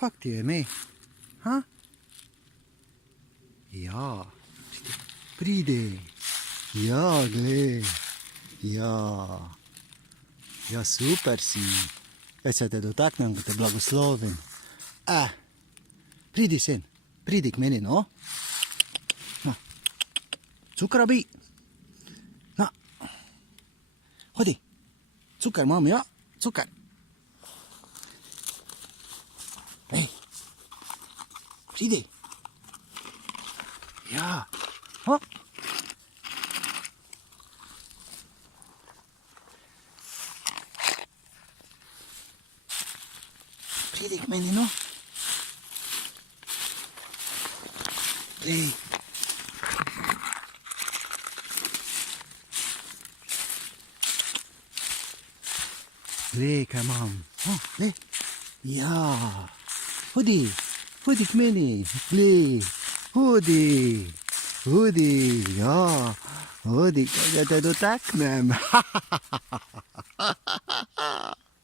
Kak ti je ime? Ha? Ja, pridi. Ja, glej. Ja. Ja, super si. Jaz se te dotaknem, da te blagoslovim. Pridi, sin. Pridi k meni, no. Na. Cukra bi. Na. Hodi. Cukar imam, ja. Cukar. Ej. Pridi. Ja. Ha. Pridi k meni, no. Glej. Glej, kaj imam. Glej. Ja. Hodi. Hodi k meni. Glej. Hodi. Hodi. Ja. Hodi, da te dotaknem.